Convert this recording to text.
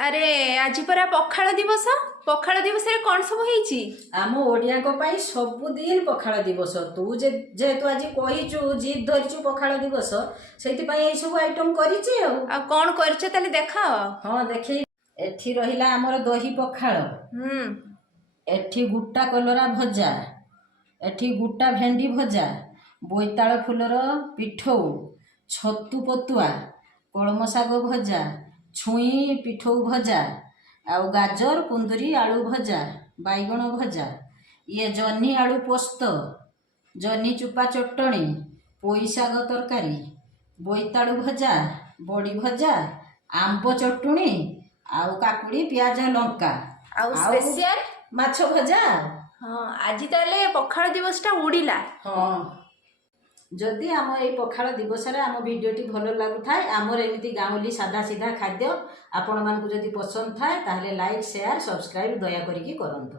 अरे आज परा पखाड़ दिवस रे कौन सब होईची आम ओडिया को पाई सबुदिन पखाड़ दिवस तू जेहेतु आज कहीचु जिद धरिचु पखाड़ दिवस सेति पाई ए सब आइटम करिछि आ कौन करछ ताले देखाओ। हाँ देखी एठी रहिला हमर दही पखाड़ एठी गुट्टा कलरा भजा एठी गुट्टा भेंडी भजा बोईताल फुलर पिठौ छतु पतुआ कलम शाग भजा छुई पिठौ भजा आउ गाजर कुंदरी आलू भजा बैगण भजा ये जह्नी आलू पोस्त जह्नी चुपा चटणी पोई शाग तरकारी बोईतालू भजा बड़ी भजा आंब चटुणी आउ काकुड़ी प्याज लंका आउ स्पेशल माछ भजा। हाँ आज ताले पखाड़ दिवस टा उड़ीला। हाँ जदि आम ये पखाड़ दिवस आम भिडियोटी भल लगुए आमर एमती गाँवली साधा सीधा खाद्य आपण मानक जदि पसंद थाए ताहले लाइक शेयर सब्सक्राइब दया करिकी करंतु।